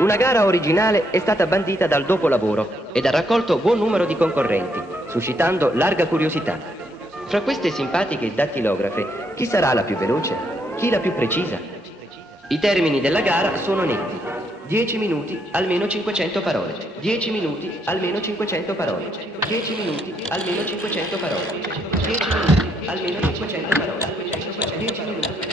Una gara originale è stata bandita dal dopolavoro ed ha raccolto buon numero di concorrenti, suscitando larga curiosità. Fra queste simpatiche dattilografe, chi sarà la più veloce? Chi la più precisa? I termini della gara sono netti. 10 minuti, almeno 500 parole. 10 minuti, almeno 500 parole. 10 minuti, almeno 500 parole. 10 minuti, almeno 500 parole. 10 minuti.